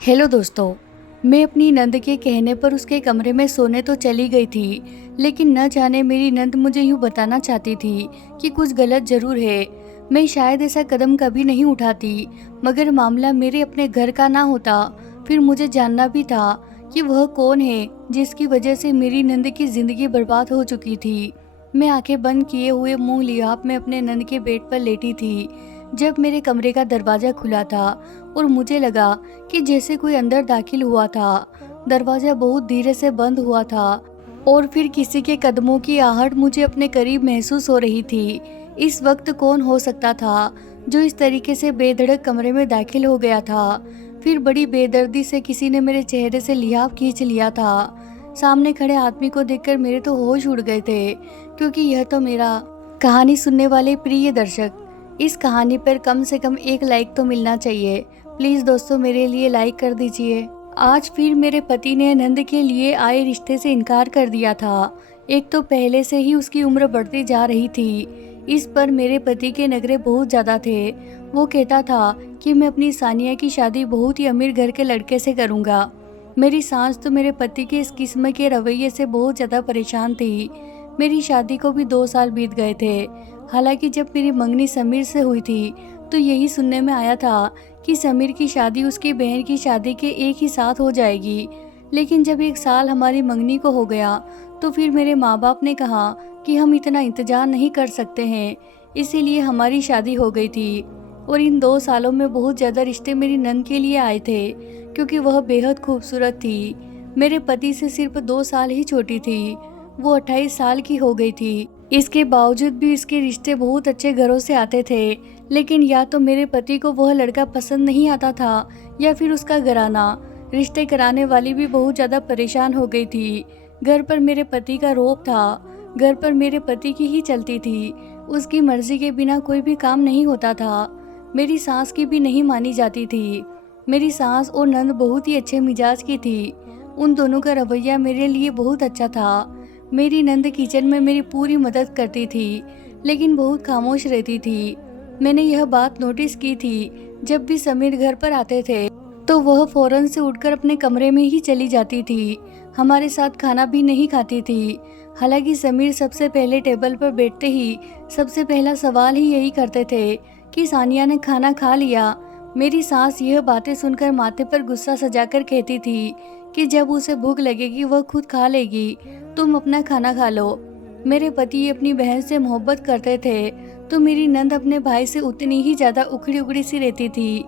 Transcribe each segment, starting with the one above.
Hello दोस्तों। मैं अपनी नंद के कहने पर उसके कमरे में सोने तो चली गई थी, लेकिन न जाने मेरी नंद मुझे यूँ बताना चाहती थी कि कुछ गलत जरूर है। मैं शायद ऐसा कदम कभी नहीं उठाती, मगर मामला मेरे अपने घर का ना होता फिर मुझे जानना भी था कि वह कौन है जिसकी वजह से मेरी नंद की जिंदगी बर्बाद हो चुकी थी। मैं आंखें बंद किए हुए मुंह लिहाफ में अपने नंद के बेड पर लेटी थी जब मेरे कमरे का दरवाजा खुला था और मुझे लगा कि जैसे कोई अंदर दाखिल हुआ था। दरवाजा बहुत धीरे से बंद हुआ था और फिर किसी के कदमों की आहट मुझे अपने करीब महसूस हो रही थी। इस वक्त कौन हो सकता था जो इस तरीके से बेधड़क कमरे में दाखिल हो गया था। फिर बड़ी बेदर्दी से किसी ने मेरे चेहरे से लिहाफ खींच लिया था। सामने खड़े आदमी को देखकर मेरे तो होश उड़ गए थे, क्योंकि यह तो मेरा कहानी सुनने वाले प्रिय दर्शक, इस कहानी पर कम से कम एक लाइक तो मिलना चाहिए। प्लीज दोस्तों मेरे लिए लाइक कर दीजिए। आज फिर मेरे पति ने नंद के लिए आए रिश्ते से इनकार कर दिया था। एक तो पहले से ही उसकी उम्र बढ़ती जा रही थी। इस पर मेरे पति के नखरे बहुत ज्यादा थे। वो कहता था कि मैं अपनी सानिया की शादी बहुत ही अमीर घर के लड़के से करूंगा। मेरी सास तो मेरे पति के इस किस्म के रवैये से बहुत ज्यादा परेशान थी। मेरी शादी को भी 2 साल बीत गए थे। हालांकि जब मेरी मंगनी समीर से हुई थी तो यही सुनने में आया था कि समीर की शादी उसकी बहन की शादी के एक ही साथ हो जाएगी। लेकिन जब 1 साल हमारी मंगनी को हो गया तो फिर मेरे माँ बाप ने कहा कि हम इतना इंतजार नहीं कर सकते हैं, इसीलिए हमारी शादी हो गई थी। और इन 2 सालों में बहुत ज़्यादा रिश्ते मेरी नंद के लिए आए थे, क्योंकि वह बेहद खूबसूरत थी। मेरे पति से सिर्फ 2 साल ही छोटी थी। वो 28 साल की हो गई थी। इसके बावजूद भी इसके रिश्ते बहुत अच्छे घरों से आते थे, लेकिन या तो मेरे पति को वह लड़का पसंद नहीं आता था या फिर उसका घराना। रिश्ते कराने वाली भी बहुत ज़्यादा परेशान हो गई थी। घर पर मेरे पति का रौब था। घर पर मेरे पति की ही चलती थी। उसकी मर्जी के बिना कोई भी काम नहीं होता था। मेरी सास की भी नहीं मानी जाती थी। मेरी सास और नंद बहुत ही अच्छे मिजाज की थी। उन दोनों का रवैया मेरे लिए बहुत अच्छा था। मेरी नंद किचन में मेरी पूरी मदद करती थी, लेकिन बहुत खामोश रहती थी। मैंने यह बात नोटिस की थी, जब भी समीर घर पर आते थे तो वह फौरन से उठकर अपने कमरे में ही चली जाती थी। हमारे साथ खाना भी नहीं खाती थी। हालांकि समीर सबसे पहले टेबल पर बैठते ही सबसे पहला सवाल ही यही करते थे कि सानिया ने खाना खा लिया। मेरी सास यह बातें सुनकर माथे पर गुस्सा सजाकर कहती थी कि जब उसे भूख लगेगी वह खुद खा लेगी, तुम अपना खाना खा लो। मेरे पति अपनी बहन से मोहब्बत करते थे तो मेरी नंद अपने भाई से उतनी ही ज्यादा उखड़ी उखड़ी सी रहती थी।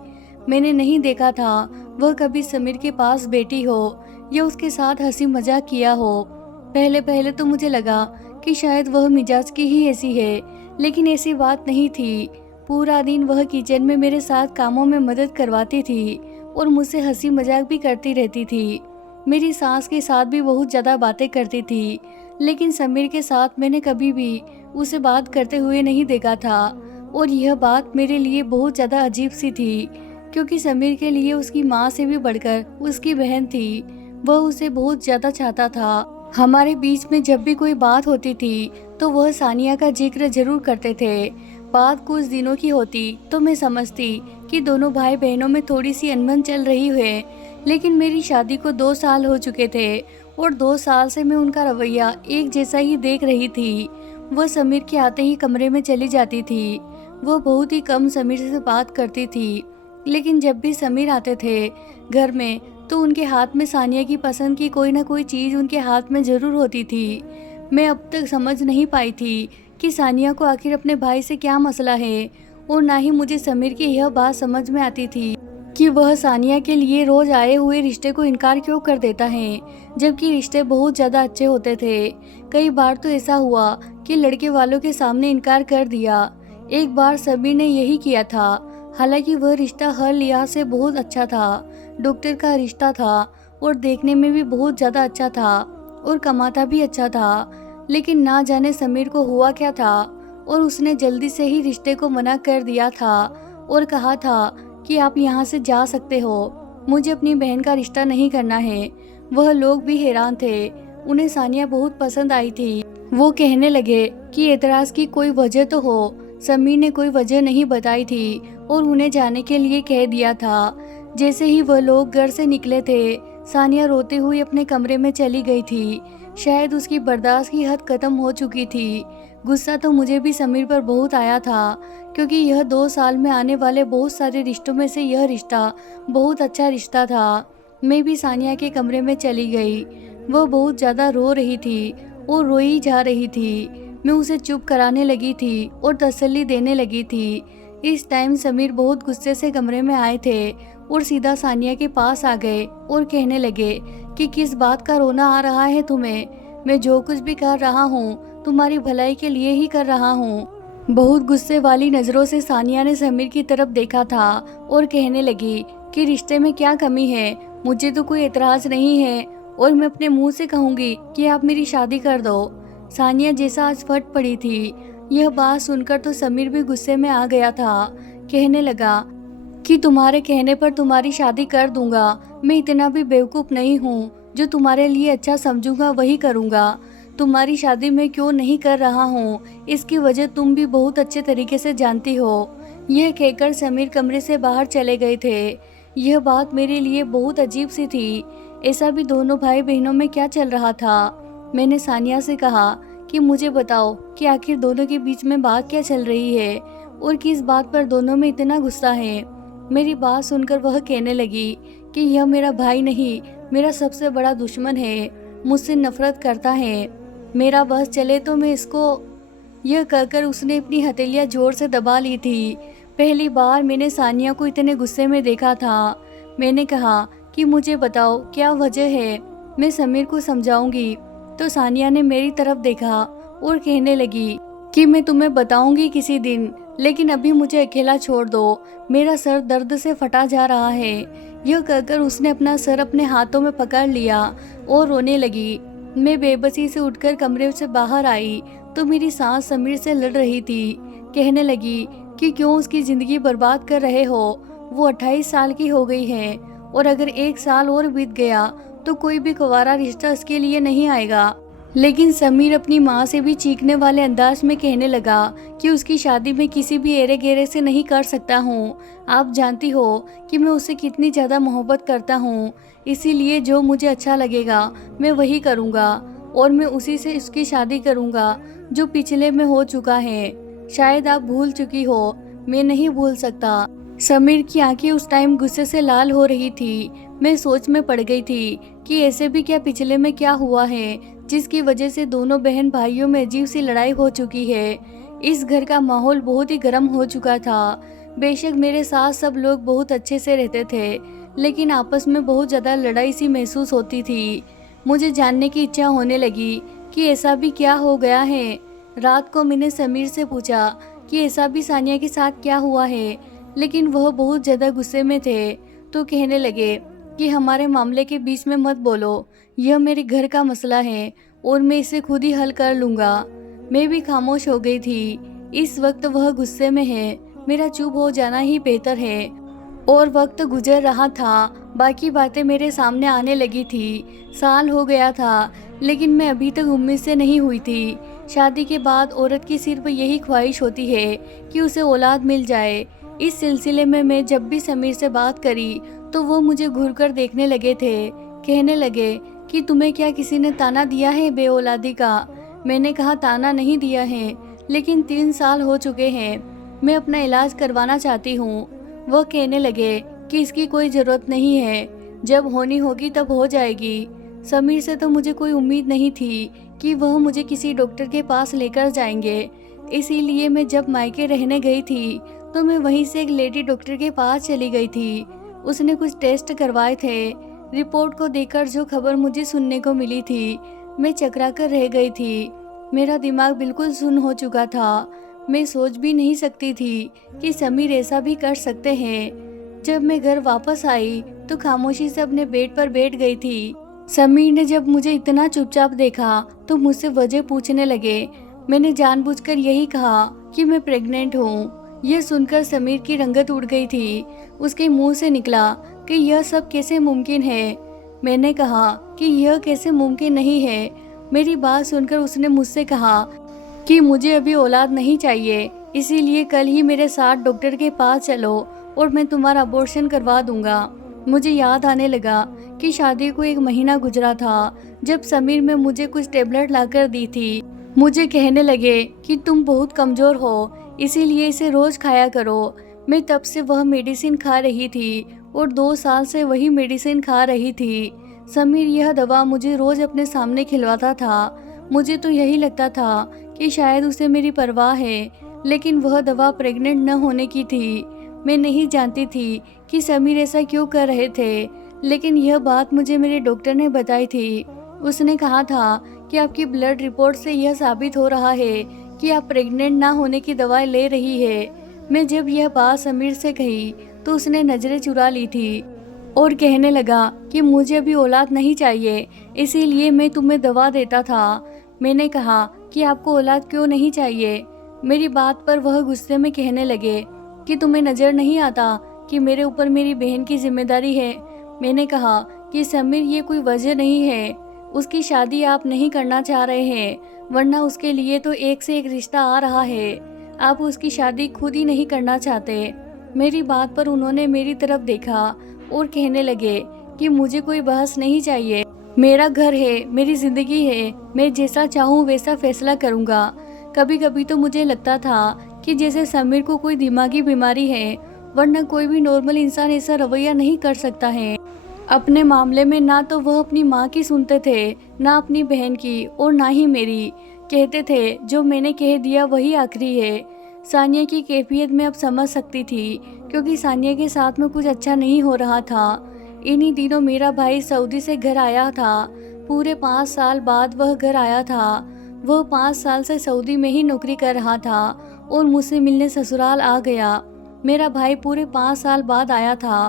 मैंने नहीं देखा था वह कभी समीर के पास बैठी हो या उसके साथ हंसी मजाक किया हो। पहले पहले तो मुझे लगा कि शायद वह मिजाज की ही ऐसी है, लेकिन ऐसी बात नहीं थी। पूरा दिन वह किचन में मेरे साथ कामों में मदद करवाती थी और मुझसे हंसी मजाक भी करती रहती थी। मेरी सास के साथ भी बहुत ज़्यादा बातें करती थी, लेकिन समीर के साथ मैंने कभी भी उसे बात करते हुए नहीं देखा था। और यह बात मेरे लिए बहुत ज़्यादा अजीब सी थी, क्योंकि समीर के लिए उसकी माँ से भी बढ़कर उसकी बहन थी। वह उसे बहुत ज़्यादा चाहता था। हमारे बीच में जब भी कोई बात होती थी तो वह सानिया का जिक्र जरूर करते थे। बात कुछ दिनों की होती तो मैं समझती कि दोनों भाई बहनों में थोड़ी सी अनबन चल रही है, लेकिन मेरी शादी को 2 साल हो चुके थे और 2 साल से मैं उनका रवैया एक जैसा ही देख रही थी। वह समीर के आते ही कमरे में चली जाती थी। वह बहुत ही कम समीर से बात करती थी, लेकिन जब भी समीर आते थे घर में तो उनके हाथ में सानिया की पसंद की कोई ना कोई चीज़ उनके हाथ में ज़रूर होती थी। मैं अब तक समझ नहीं पाई थी कि सानिया को आखिर अपने भाई से क्या मसला है, और ना ही मुझे समीर की यह बात समझ में आती थी कि वह सानिया के लिए रोज आए हुए रिश्ते को इनकार क्यों कर देता है, जबकि रिश्ते बहुत ज़्यादा अच्छे होते थे। कई बार तो ऐसा हुआ कि लड़के वालों के सामने इनकार कर दिया। एक बार समीर ने यही किया था। हालांकि वह रिश्ता हर लिहाज से बहुत अच्छा था। डॉक्टर का रिश्ता था और देखने में भी बहुत ज़्यादा अच्छा था और कमाता भी अच्छा था। लेकिन ना जाने समीर को हुआ क्या था, और उसने जल्दी से ही रिश्ते को मना कर दिया था और कहा था कि आप यहाँ से जा सकते हो, मुझे अपनी बहन का रिश्ता नहीं करना है। वह लोग भी हैरान थे। उन्हें सानिया बहुत पसंद आई थी। वो कहने लगे कि एतराज की कोई वजह तो हो। समीर ने कोई वजह नहीं बताई थी और उन्हें जाने के लिए कह दिया था। जैसे ही वह लोग घर से निकले थे, सानिया रोते हुए अपने कमरे में चली गई थी। शायद उसकी बर्दाश्त की हद खत्म हो चुकी थी। गुस्सा तो मुझे भी समीर पर बहुत आया था, क्योंकि यह 2 साल में आने वाले बहुत सारे रिश्तों में से यह रिश्ता बहुत अच्छा रिश्ता था। मैं भी सानिया के कमरे में चली गई। वह बहुत ज़्यादा रो रही थी और रोई जा रही थी। मैं उसे चुप कराने लगी थी और तसल्ली देने लगी थी। इस टाइम समीर बहुत गुस्से से कमरे में आए थे और सीधा सानिया के पास आ गए और कहने लगे कि किस बात का रोना आ रहा है तुम्हें? मैं जो कुछ भी कर रहा हूँ तुम्हारी भलाई के लिए ही कर रहा हूँ। बहुत गुस्से वाली नज़रों से सानिया ने समीर की तरफ देखा था और कहने लगी कि रिश्ते में क्या कमी है? मुझे तो कोई एतराज़ नहीं है और मैं अपने मुंह से कहूँगी कि आप मेरी शादी कर दो। सानिया जैसा आज फट पड़ी थी। यह बात सुनकर तो समीर भी गुस्से में आ गया था। कहने लगा कि तुम्हारे कहने पर तुम्हारी शादी कर दूंगा। मैं इतना भी बेवकूफ़ नहीं हूँ। जो तुम्हारे लिए अच्छा समझूंगा वही करूँगा। तुम्हारी शादी मैं क्यों नहीं कर रहा हूँ इसकी वजह तुम भी बहुत अच्छे तरीके से जानती हो। यह कहकर समीर कमरे से बाहर चले गए थे। यह बात मेरे लिए बहुत अजीब सी थी। ऐसा भी दोनों भाई बहनों में क्या चल रहा था? मैंने सानिया से कहा कि मुझे बताओ कि आखिर दोनों के बीच में बात क्या चल रही है और किस बात पर दोनों में इतना गुस्सा है। मेरी बात सुनकर वह कहने लगी कि यह मेरा भाई नहीं, मेरा सबसे बड़ा दुश्मन है। मुझसे नफरत करता है। मेरा बस चले तो मैं इसको। यह कहकर उसने अपनी हथेलियां जोर से दबा ली थी। पहली बार मैंने सानिया को इतने गुस्से में देखा था। मैंने कहा कि मुझे बताओ क्या वजह है, मैं समीर को समझाऊंगी। तो सानिया ने मेरी तरफ देखा और कहने लगी कि मैं तुम्हें बताऊंगी किसी दिन, लेकिन अभी मुझे अकेला छोड़ दो। मेरा सर दर्द से फटा जा रहा है। यह कहकर उसने अपना सर अपने हाथों में पकड़ लिया और रोने लगी। मैं बेबसी से उठकर कमरे से बाहर आई तो मेरी सांस समीर से लड़ रही थी। कहने लगी कि क्यों उसकी ज़िंदगी बर्बाद कर रहे हो? वो 28 साल की हो गई है और अगर 1 साल और बीत गया तो कोई भी कुंवारा रिश्ता इसके लिए नहीं आएगा। लेकिन समीर अपनी माँ से भी चीखने वाले अंदाज में कहने लगा कि उसकी शादी में किसी भी एरे गेरे से नहीं कर सकता हूँ। आप जानती हो कि मैं उससे कितनी ज़्यादा मोहब्बत करता हूँ, इसीलिए जो मुझे अच्छा लगेगा मैं वही करूँगा और मैं उसी से उसकी शादी करूँगा जो पिछले में हो चुका है। शायद आप भूल चुकी हो, मैं नहीं भूल सकता। समीर की आंखें उस टाइम गुस्से से लाल हो रही थी। मैं सोच में पड़ गई थी कि ऐसे भी क्या पिछले में क्या हुआ है जिसकी वजह से दोनों बहन भाइयों में अजीब सी लड़ाई हो चुकी है। इस घर का माहौल बहुत ही गर्म हो चुका था। बेशक मेरे साथ सब लोग बहुत अच्छे से रहते थे, लेकिन आपस में बहुत ज़्यादा लड़ाई सी महसूस होती थी। मुझे जानने की इच्छा होने लगी कि ऐसा भी क्या हो गया है। रात को मैंने समीर से पूछा कि ऐसा भी सानिया के साथ क्या हुआ है, लेकिन वह बहुत ज़्यादा गुस्से में थे। तो कहने लगे कि हमारे मामले के बीच में मत बोलो, यह मेरे घर का मसला है और मैं इसे खुद ही हल कर लूँगा। मैं भी खामोश हो गई थी। इस वक्त वह गुस्से में है, मेरा चुप हो जाना ही बेहतर है। और वक्त गुजर रहा था, बाकी बातें मेरे सामने आने लगी थी। साल हो गया था, लेकिन मैं अभी तक उम्मीद से नहीं हुई थी। शादी के बाद औरत की सिर्फ यही ख्वाहिश होती है कि उसे औलाद मिल जाए। इस सिलसिले में मैं जब भी समीर से बात करी तो वो मुझे घूरकर देखने लगे थे। कहने लगे कि तुम्हें क्या किसी ने ताना दिया है बेऔलादी का? मैंने कहा ताना नहीं दिया है, लेकिन 3 साल हो चुके हैं। मैं अपना इलाज करवाना चाहती हूँ। वह कहने लगे कि इसकी कोई ज़रूरत नहीं है, जब होनी होगी तब हो जाएगी। समीर से तो मुझे कोई उम्मीद नहीं थी कि वह मुझे किसी डॉक्टर के पास लेकर जाएंगे। इसीलिए मैं जब मायके रहने गई थी तो मैं वहीं से एक लेडी डॉक्टर के पास चली गई थी। उसने कुछ टेस्ट करवाए थे। रिपोर्ट को देखकर जो खबर मुझे सुनने को मिली थी, मैं चकरा कर रह गई थी। मेरा दिमाग बिल्कुल सुन्न हो चुका था। मैं सोच भी नहीं सकती थी कि समीर ऐसा भी कर सकते हैं। जब मैं घर वापस आई तो खामोशी से अपने बेड पर बैठ गई थी। समीर ने जब मुझे इतना चुपचाप देखा तो मुझसे वजह पूछने लगे। मैंने जानबूझकर यही कहा कि मैं प्रेग्नेंट हूँ। यह सुनकर समीर की रंगत उड़ गई थी। उसके मुंह से निकला कि यह सब कैसे मुमकिन है। मैंने कहा कि यह कैसे मुमकिन नहीं है। मेरी बात सुनकर उसने मुझसे कहा कि मुझे अभी औलाद नहीं चाहिए, इसीलिए कल ही मेरे साथ डॉक्टर के पास चलो और मैं तुम्हारा अबॉर्शन करवा दूंगा। मुझे याद आने लगा कि शादी को 1 महीना गुजरा था जब समीर ने मुझे कुछ टेबलेट लाकर दी थी। मुझे कहने लगे कि तुम बहुत कमज़ोर हो, इसीलिए इसे रोज़ खाया करो। मैं तब से वह मेडिसिन खा रही थी और 2 साल से वही मेडिसिन खा रही थी। समीर यह दवा मुझे रोज़ अपने सामने खिलवाता था। मुझे तो यही लगता था कि शायद उसे मेरी परवाह है, लेकिन वह दवा प्रेग्नेंट न होने की थी। मैं नहीं जानती थी कि समीर ऐसा क्यों कर रहे थे, लेकिन यह बात मुझे मेरे डॉक्टर ने बताई थी। उसने कहा था कि आपकी ब्लड रिपोर्ट से यह साबित हो रहा है कि आप प्रेग्नेंट ना होने की दवाई ले रही है। मैं जब यह बात समीर से कही तो उसने नज़रें चुरा ली थी और कहने लगा कि मुझे अभी औलाद नहीं चाहिए, इसीलिए मैं तुम्हें दवा देता था। मैंने कहा कि आपको औलाद क्यों नहीं चाहिए। मेरी बात पर वह गुस्से में कहने लगे कि तुम्हें नज़र नहीं आता कि मेरे ऊपर मेरी बहन की जिम्मेदारी है। मैंने कहा कि समीर, ये कोई वजह नहीं है। उसकी शादी आप नहीं करना चाह रहे हैं, वरना उसके लिए तो एक से एक रिश्ता आ रहा है। आप उसकी शादी खुद ही नहीं करना चाहते। मेरी बात पर उन्होंने मेरी तरफ देखा और कहने लगे कि मुझे कोई बहस नहीं चाहिए। मेरा घर है, मेरी ज़िंदगी है, मैं जैसा चाहूँ वैसा फैसला करूँगा। कभी कभी तो मुझे लगता था कि जैसे समीर को कोई दिमागी बीमारी है, वरना कोई भी नॉर्मल इंसान ऐसा रवैया नहीं कर सकता है। अपने मामले में ना तो वह अपनी माँ की सुनते थे, ना अपनी बहन की और ना ही मेरी। कहते थे जो मैंने कह दिया वही आखिरी है। सानिया की कैफियत में अब समझ सकती थी, क्योंकि सानिया के साथ में कुछ अच्छा नहीं हो रहा था। इन्हीं दिनों मेरा भाई सऊदी से घर आया था। पूरे 5 साल बाद वह घर आया था। वह 5 साल से सऊदी में ही नौकरी कर रहा था और मुझसे मिलने ससुराल आ गया। मेरा भाई पूरे 5 साल बाद आया था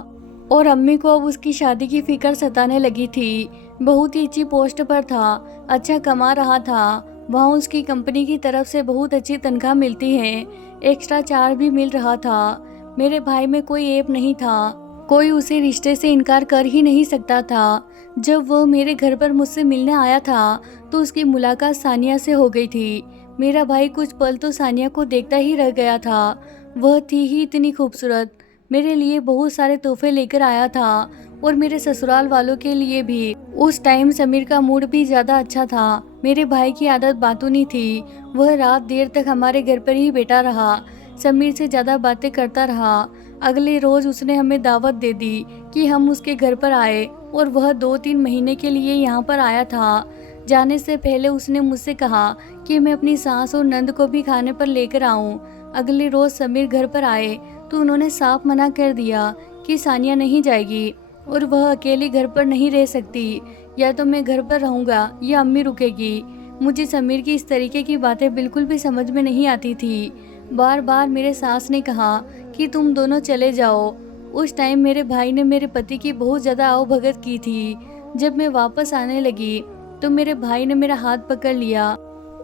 और अम्मी को अब उसकी शादी की फिक्र सताने लगी थी। बहुत ही अच्छी पोस्ट पर था, अच्छा कमा रहा था। वहाँ उसकी कंपनी की तरफ से बहुत अच्छी तनख्वाह मिलती है, एक्स्ट्रा चार्ज भी मिल रहा था। मेरे भाई में कोई ऐप नहीं था, कोई उसे रिश्ते से इनकार कर ही नहीं सकता था। जब वह मेरे घर पर मुझसे मिलने आया था तो उसकी मुलाकात सानिया से हो गई थी। मेरा भाई कुछ पल तो सानिया को देखता ही रह गया था। वह थी ही इतनी खूबसूरत। मेरे लिए बहुत सारे तोहफे लेकर आया था और मेरे ससुराल वालों के लिए भी। उस टाइम समीर का मूड भी ज़्यादा अच्छा था। मेरे भाई की आदत बातूनी थी। वह रात देर तक हमारे घर पर ही बैठा रहा, समीर से ज़्यादा बातें करता रहा। अगले रोज़ उसने हमें दावत दे दी कि हम उसके घर पर आए और वह 2-3 महीने के लिए यहाँ पर आया था। जाने से पहले उसने मुझसे कहा कि मैं अपनी सास और नंद को भी खाने पर लेकर आऊँ। अगले रोज़ समीर घर पर आए तो उन्होंने साफ मना कर दिया कि सानिया नहीं जाएगी और वह अकेली घर पर नहीं रह सकती। या तो मैं घर पर रहूँगा या अम्मी रुकेगी। मुझे समीर की इस तरीके की बातें बिल्कुल भी समझ में नहीं आती थी। बार बार मेरे सास ने कहा कि तुम दोनों चले जाओ। उस टाइम मेरे भाई ने मेरे पति की बहुत ज़्यादा आवभगत की थी। जब मैं वापस आने लगी तो मेरे भाई ने मेरा हाथ पकड़ लिया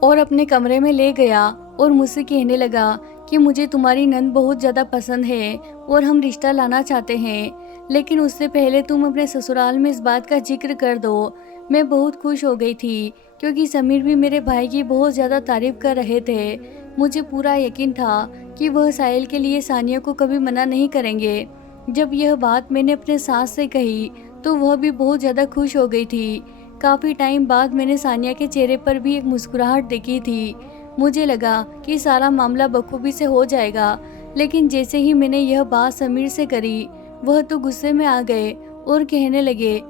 और अपने कमरे में ले गया और मुझसे कहने लगा कि मुझे तुम्हारी नंद बहुत ज़्यादा पसंद है और हम रिश्ता लाना चाहते हैं, लेकिन उससे पहले तुम अपने ससुराल में इस बात का जिक्र कर दो। मैं बहुत खुश हो गई थी क्योंकि समीर भी मेरे भाई की बहुत ज़्यादा तारीफ कर रहे थे। मुझे पूरा यकीन था कि वह साहिल के लिए सानिया को कभी मना नहीं करेंगे। जब यह बात मैंने अपने सास से कही तो वह भी बहुत ज़्यादा खुश हो गई थी। काफ़ी टाइम बाद मैंने सानिया के चेहरे पर भी एक मुस्कुराहट देखी थी। मुझे लगा कि सारा मामला बखूबी से हो जाएगा, लेकिन जैसे ही मैंने यह बात समीर से करी, वह तो गुस्से में आ गए और कहने लगे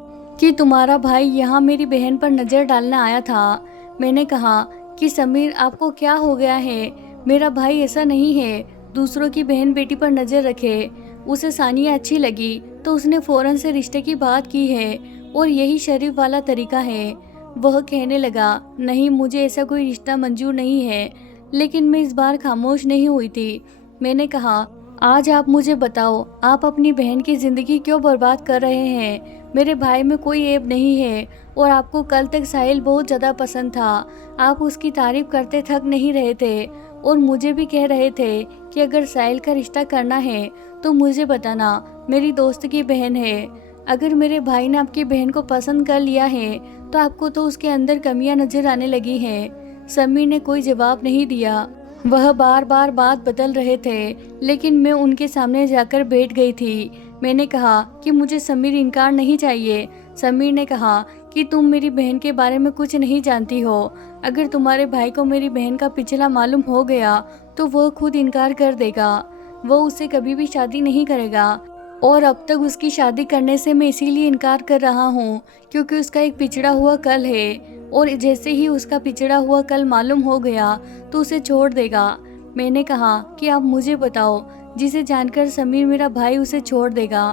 कि तुम्हारा भाई यहाँ मेरी बहन पर नज़र डालने आया था। मैंने कहा कि समीर, आपको क्या हो गया है? मेरा भाई ऐसा नहीं है, दूसरों की बहन बेटी पर नज़र रखे। उसे सानिया अच्छी लगी तो उसने फ़ौरन से रिश्ते की बात की है और यही शरीफ वाला तरीका है। वह कहने लगा, नहीं, मुझे ऐसा कोई रिश्ता मंजूर नहीं है। लेकिन मैं इस बार खामोश नहीं हुई थी। मैंने कहा, आज आप मुझे बताओ, आप अपनी बहन की ज़िंदगी क्यों बर्बाद कर रहे हैं? मेरे भाई में कोई ऐब नहीं है और आपको कल तक साहिल बहुत ज़्यादा पसंद था। आप उसकी तारीफ करते थक नहीं रहे थे और मुझे भी कह रहे थे कि अगर साहिल का रिश्ता करना है तो मुझे बताना, मेरी दोस्त की बहन है। अगर मेरे भाई ने आपकी बहन को पसंद कर लिया है तो आपको तो उसके अंदर कमियां नजर आने लगी हैं। समीर ने कोई जवाब नहीं दिया वह बार बार बात बदल रहे थे, लेकिन मैं उनके सामने जाकर बैठ गई थी। मैंने कहा कि मुझे समीर इनकार नहीं चाहिए। समीर ने कहा कि तुम मेरी बहन के बारे में कुछ नहीं जानती हो। अगर तुम्हारे भाई को मेरी बहन का पिछला मालूम हो गया तो वह खुद इनकार कर देगा। वह उससे कभी भी शादी नहीं करेगा, और अब तक उसकी शादी करने से मैं इसीलिए इनकार कर रहा हूँ क्योंकि उसका एक पिछड़ा हुआ कल है, और जैसे ही उसका पिछड़ा हुआ कल मालूम हो गया तो उसे छोड़ देगा। मैंने कहा कि आप मुझे बताओ, जिसे जानकर समीर मेरा भाई उसे छोड़ देगा,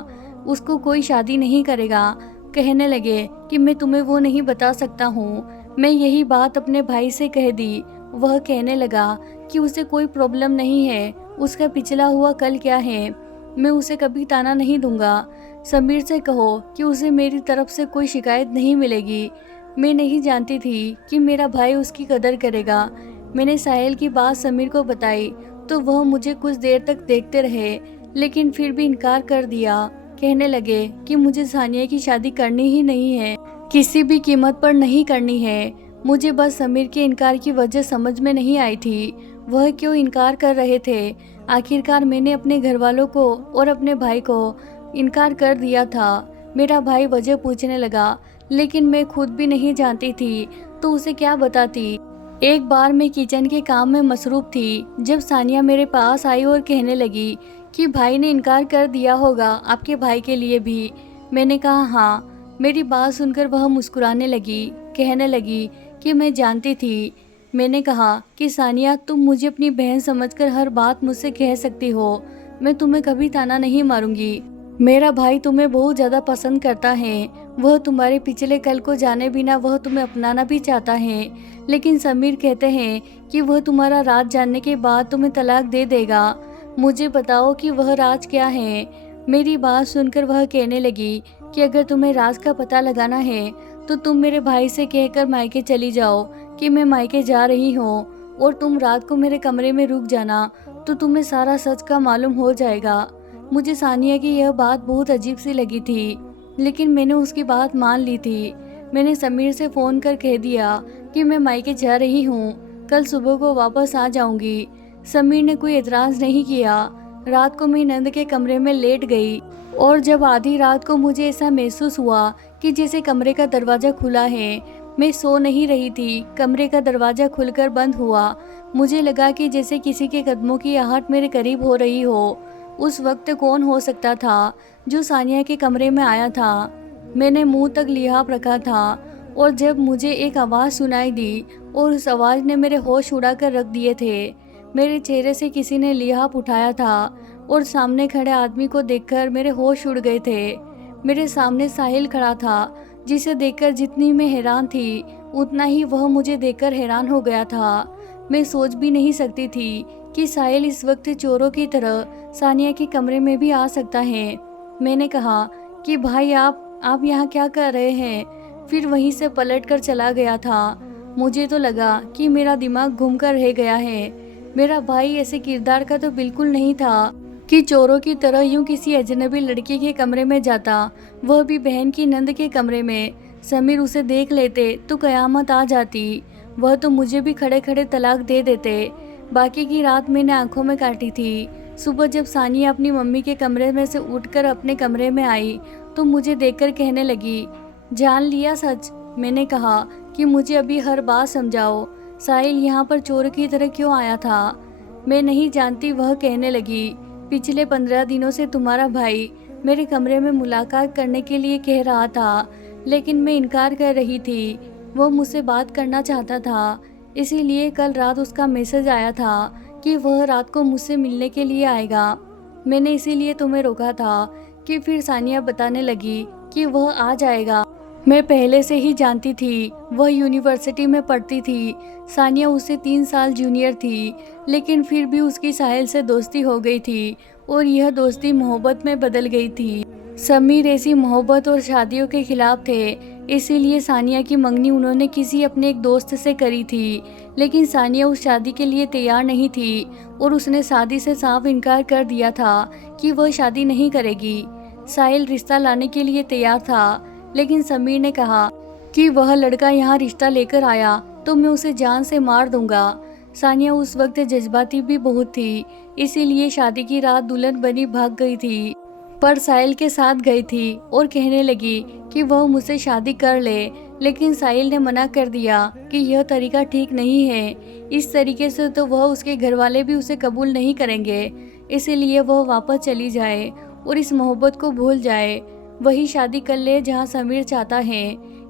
उसको कोई शादी नहीं करेगा। कहने लगे कि मैं तुम्हें वो नहीं बता सकता हूँ। मैं यही बात अपने भाई से कह दी। वह कहने लगा कि उसे कोई प्रॉब्लम नहीं है, उसका पिछला हुआ कल क्या है, मैं उसे कभी ताना नहीं दूंगा। समीर से कहो कि उसे मेरी तरफ से कोई शिकायत नहीं मिलेगी। मैं नहीं जानती थी कि मेरा भाई उसकी कदर करेगा। मैंने साहिल की बात समीर को बताई तो वह मुझे कुछ देर तक देखते रहे, लेकिन फिर भी इनकार कर दिया। कहने लगे कि मुझे सानिया की शादी करनी ही नहीं है, किसी भी कीमत पर नहीं करनी है। मुझे बस समीर के इनकार की वजह समझ में नहीं आई थी, वह क्यों इनकार कर रहे थे। आखिरकार मैंने अपने घर वालों को और अपने भाई को इनकार कर दिया था। मेरा भाई वजह पूछने लगा, लेकिन मैं खुद भी नहीं जानती थी तो उसे क्या बताती। एक बार मैं किचन के काम में मसरूफ थी जब सानिया मेरे पास आई और कहने लगी कि भाई ने इनकार कर दिया होगा आपके भाई के लिए भी। मैंने कहा हाँ। मेरी बात सुनकर वह मुस्कुराने लगी, कहने लगी कि मैं जानती थी। मैंने कहा कि सानिया, तुम मुझे अपनी बहन समझकर हर बात मुझसे कह सकती हो, मैं तुम्हें कभी ताना नहीं मारूंगी। मेरा भाई तुम्हें बहुत ज़्यादा पसंद करता है, वह तुम्हारे पिछले कल को जाने बिना वह तुम्हें अपनाना भी चाहता है। लेकिन समीर कहते हैं कि वह तुम्हारा राज जानने के बाद तुम्हें तलाक दे देगा। मुझे बताओ कि वह राज क्या है। मेरी बात सुनकर वह कहने लगी कि अगर तुम्हें राज का पता लगाना है तो तुम मेरे भाई से कहकर मायके चली जाओ कि मैं मायके जा रही हूँ, और तुम रात को मेरे कमरे में रुक जाना तो तुम्हें सारा सच का मालूम हो जाएगा। मुझे सानिया की यह बात बहुत अजीब सी लगी थी, लेकिन मैंने उसकी बात मान ली थी। मैंने समीर से फ़ोन कर कह दिया कि मैं मायके जा रही हूँ, कल सुबह को वापस आ जाऊँगी। समीर ने कोई एतराज़ नहीं किया। रात को मैं नंद के कमरे में लेट गई, और जब आधी रात को मुझे ऐसा महसूस हुआ कि जैसे कमरे का दरवाज़ा खुला है। मैं सो नहीं रही थी, कमरे का दरवाज़ा खुलकर बंद हुआ। मुझे लगा कि जैसे किसी के कदमों की आहट मेरे करीब हो रही हो। उस वक्त कौन हो सकता था जो सानिया के कमरे में आया था। मैंने मुंह तक लिहाफ रखा था, और जब मुझे एक आवाज़ सुनाई दी और उस आवाज़ ने मेरे होश उड़ा कर रख दिए थे। मेरे चेहरे से किसी ने लिहाफ उठाया था, और सामने खड़े आदमी को देखकर मेरे होश उड़ गए थे। मेरे सामने साहिल खड़ा था, जिसे देखकर जितनी मैं हैरान थी उतना ही वह मुझे देखकर हैरान हो गया था। मैं सोच भी नहीं सकती थी कि साहिल इस वक्त चोरों की तरह सानिया के कमरे में भी आ सकता है। मैंने कहा कि भाई आप यहाँ क्या कर रहे हैं, फिर वहीं से पलट कर चला गया था। मुझे तो लगा कि मेरा दिमाग घूम कर रह गया है। मेरा भाई ऐसे किरदार का तो बिल्कुल नहीं था कि चोरों की तरह यूं किसी अजनबी लड़की के कमरे में जाता, वह भी बहन की नंद के कमरे में। समीर उसे देख लेते तो कयामत आ जाती, वह तो मुझे भी खड़े खड़े तलाक दे देते। बाकी की रात मैंने आंखों में काटी थी। सुबह जब सानिया अपनी मम्मी के कमरे में से उठकर अपने कमरे में आई तो मुझे देखकर कहने लगी, जान लिया सच। मैंने कहा कि मुझे अभी हर बात समझाओ, साहिल यहाँ पर चोर की तरह क्यों आया था। मैं नहीं जानती, वह कहने लगी। पिछले 15 दिनों से तुम्हारा भाई मेरे कमरे में मुलाकात करने के लिए कह रहा था, लेकिन मैं इनकार कर रही थी। वो मुझसे बात करना चाहता था, इसीलिए कल रात उसका मैसेज आया था कि वह रात को मुझसे मिलने के लिए आएगा। मैंने इसीलिए तुम्हें रोका था कि फिर सानिया बताने लगी कि वह आ जाएगा। मैं पहले से ही जानती थी, वह यूनिवर्सिटी में पढ़ती थी। सानिया उससे 3 साल जूनियर थी, लेकिन फिर भी उसकी साहिल से दोस्ती हो गई थी, और यह दोस्ती मोहब्बत में बदल गई थी। समीर ऐसी मोहब्बत और शादियों के खिलाफ थे, इसीलिए सानिया की मंगनी उन्होंने किसी अपने एक दोस्त से करी थी। लेकिन सानिया उस शादी के लिए तैयार नहीं थी, और उसने शादी से साफ इनकार कर दिया था कि वह शादी नहीं करेगी। साहिल रिश्ता लाने के लिए तैयार था, लेकिन समीर ने कहा कि वह लड़का यहाँ रिश्ता लेकर आया तो मैं उसे जान से मार दूंगा। सानिया उस वक्त जज्बाती भी बहुत थी, इसीलिए शादी की रात दुल्हन बनी भाग गई थी, पर साहिल के साथ गई थी और कहने लगी कि वह मुझसे शादी कर ले। लेकिन साहिल ने मना कर दिया कि यह तरीका ठीक नहीं है, इस तरीके से तो वह उसके घर वाले भी उसे कबूल नहीं करेंगे, इसीलिए वह वापस चली जाए और इस मोहब्बत को भूल जाए, वही शादी कर ले जहां समीर चाहता है।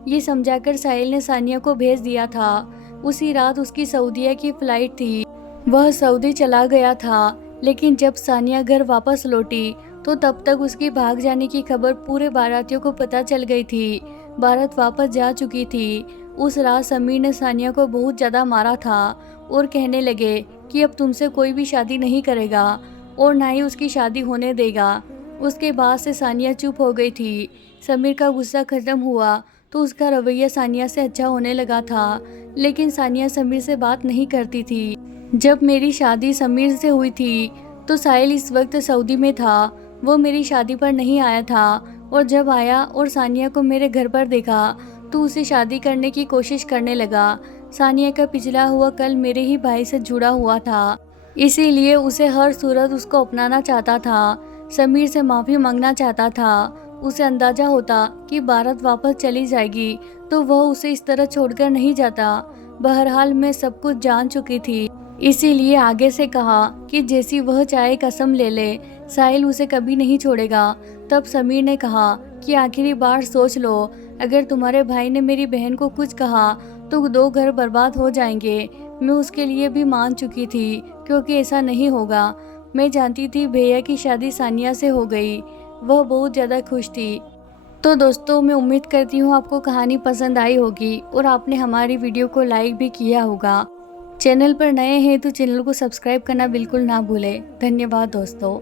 ये समझाकर साहिल ने सानिया को भेज दिया था। उसी रात उसकी सऊदीया की फ्लाइट थी, वह सऊदी चला गया था। लेकिन जब सानिया घर वापस लौटी तो तब तक उसकी भाग जाने की खबर पूरे बारातियों को पता चल गई थी। बारात वापस जा चुकी थी। उस रात समीर ने सानिया को बहुत ज़्यादा मारा था और कहने लगे कि अब तुमसे कोई भी शादी नहीं करेगा और ना ही उसकी शादी होने देगा। उसके बाद से सानिया चुप हो गई थी। समीर का गुस्सा खत्म हुआ तो उसका रवैया सानिया से अच्छा होने लगा था, लेकिन सानिया समीर से बात नहीं करती थी। जब मेरी शादी समीर से हुई थी तो साहिल इस वक्त सऊदी में था, वो मेरी शादी पर नहीं आया था और जब आया और सानिया को मेरे घर पर देखा तो उसे शादी करने की कोशिश करने लगा। सानिया का पिछला हुआ कल मेरे ही भाई से जुड़ा हुआ था, इसीलिए उसे हर सूरत उसको अपनाना चाहता था, समीर से माफ़ी मांगना चाहता था। उसे अंदाजा होता कि बारात वापस चली जाएगी तो वह उसे इस तरह छोड़कर नहीं जाता। बहरहाल मैं सब कुछ जान चुकी थी, इसीलिए आगे से कहा कि जैसी वह चाहे कसम ले ले, साहिल उसे कभी नहीं छोड़ेगा। तब समीर ने कहा कि आखिरी बार सोच लो, अगर तुम्हारे भाई ने मेरी बहन को कुछ कहा तो 2 घर बर्बाद हो जाएंगे। मैं उसके लिए भी मान चुकी थी क्योंकि ऐसा नहीं होगा। मैं जानती थी भैया की शादी सानिया से हो गई, वह बहुत ज़्यादा खुश थी। तो दोस्तों, मैं उम्मीद करती हूँ आपको कहानी पसंद आई होगी और आपने हमारी वीडियो को लाइक भी किया होगा। चैनल पर नए हैं तो चैनल को सब्सक्राइब करना बिल्कुल ना भूलें। धन्यवाद दोस्तों।